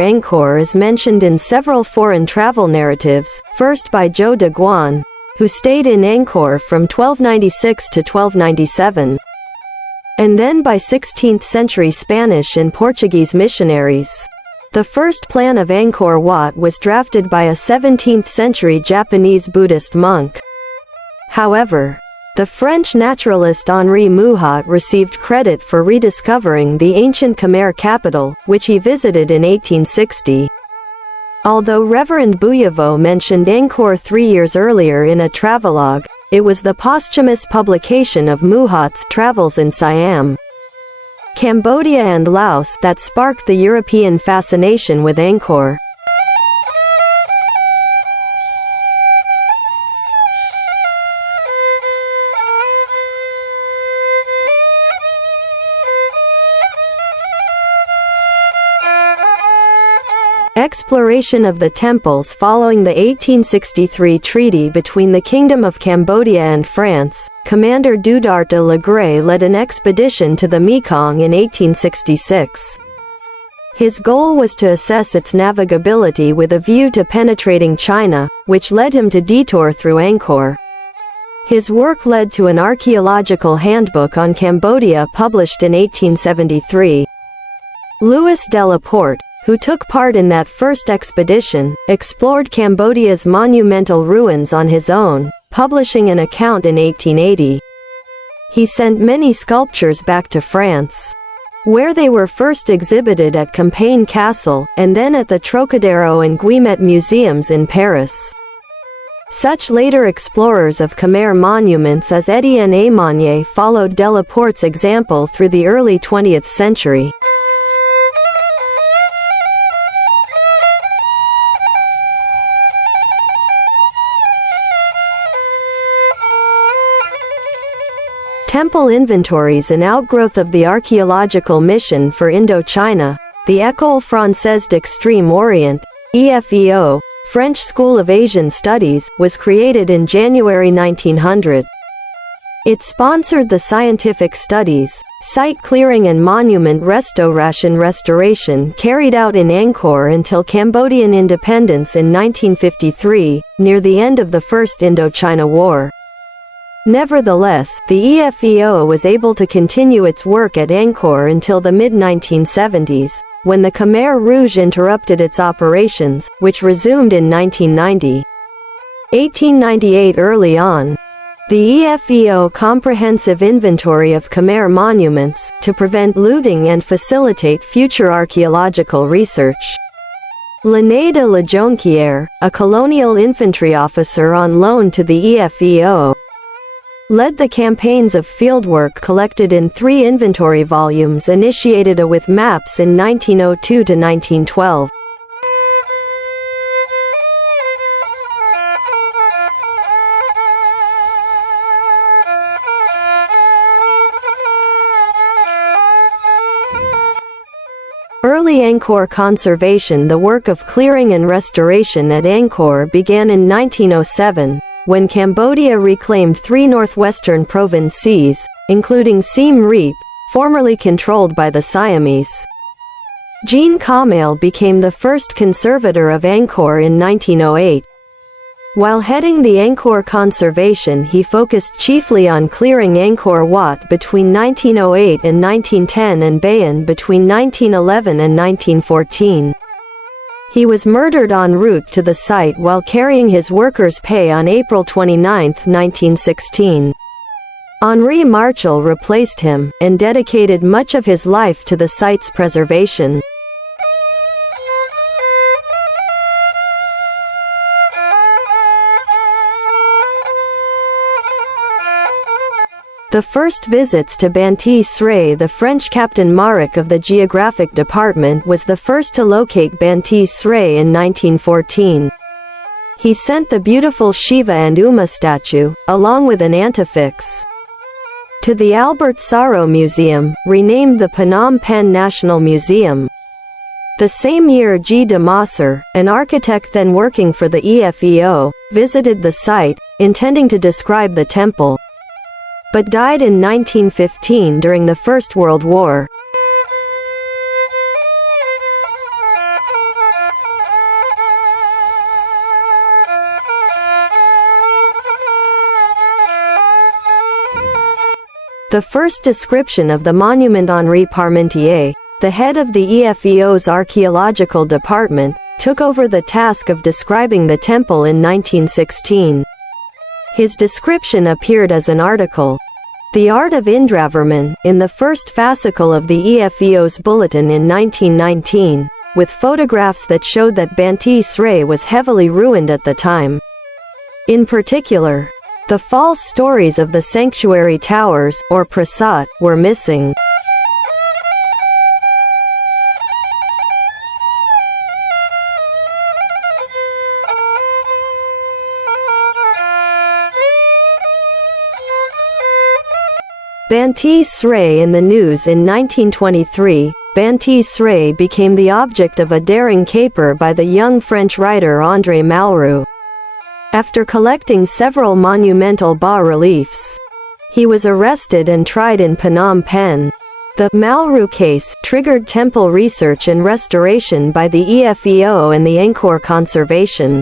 Angkor is mentioned in several foreign travel narratives, first by Zhou de Guan, who stayed in Angkor from 1296 to 1297, and then by 16th-century Spanish and Portuguese missionaries. The first plan of Angkor Wat was drafted by a 17th-century Japanese Buddhist monk. However, the French naturalist Henri Mouhot received credit for rediscovering the ancient Khmer capital, which he visited in 1860. Although Reverend Bouillevaux mentioned Angkor 3 years earlier in a travelogue, it was the posthumous publication of Mouhot's Travels in Siam, Cambodia and Laos that sparked the European fascination with Angkor. Exploration of the temples. Following the 1863 treaty between the Kingdom of Cambodia and France, Commander Dudart de Legray led an expedition to the Mekong in 1866. His goal was to assess its navigability with a view to penetrating China, which led him to detour through Angkor. His work led to an archaeological handbook on Cambodia published in 1873. Louis Delaporte, who took part in that first expedition, explored Cambodia's monumental ruins on his own, publishing an account in 1880. He sent many sculptures back to France, where they were first exhibited at Compiègne Castle, and then at the Trocadero and Guimet museums in Paris. Such later explorers of Khmer monuments as Étienne Aymonier followed Delaporte's example through the early 20th century. Temple inventories. An outgrowth of the archaeological mission for Indochina, the École Française d'Extrême Orient, EFEO, French School of Asian Studies, was created in January 1900. It sponsored the scientific studies, site clearing and monument restoration carried out in Angkor until Cambodian independence in 1953, near the end of the First Indochina War. Nevertheless, the EFEO was able to continue its work at Angkor until the mid-1970s, when the Khmer Rouge interrupted its operations, which resumed in 1990. 1898. Early on, the EFEO comprehensive inventory of Khmer monuments, to prevent looting and facilitate future archaeological research. René de la Jonquière, a colonial infantry officer on loan to the EFEO, led the campaigns of fieldwork collected in 3 inventory volumes initiated with maps in 1902 to 1912. Early Angkor conservation. The work of clearing and restoration at Angkor began in 1907, when Cambodia reclaimed 3 northwestern provinces, including Siem Reap, formerly controlled by the Siamese. Jean Kamel became the first conservator of Angkor in 1908. While heading the Angkor conservation, he focused chiefly on clearing Angkor Wat between 1908 and 1910 and Bayon between 1911 and 1914. He was murdered en route to the site while carrying his workers' pay on April 29, 1916. Henri Marchal replaced him, and dedicated much of his life to the site's preservation. The first visits to Banti Srey. The French Captain Maric of the Geographic Department was the first to locate Banti Srey in 1914. He sent the beautiful Shiva and Uma statue, along with an antefix, to the Albert Sarraut Museum, renamed the Phnom Penh National Museum. The same year, G. de Mosser, an architect then working for the EFEO, visited the site, intending to describe the temple, but died in 1915 during the First World War. The first description of the monument, Henri Parmentier, the head of the EFEO's archaeological department, took over the task of describing the temple in 1916. His description appeared as an article, The Art of Indravarman, in the first fascicle of the EFEO's bulletin in 1919, with photographs that showed that Banteay Srey was heavily ruined at the time. In particular, the false stories of the sanctuary towers, or prasat, were missing. Banteay Srey in the news in 1923, Banteay Srey became the object of a daring caper by the young French writer André Malraux. After collecting several monumental bas-reliefs, he was arrested and tried in Phnom Penh. The Malraux case triggered temple research and restoration by the EFEO and the Angkor Conservation.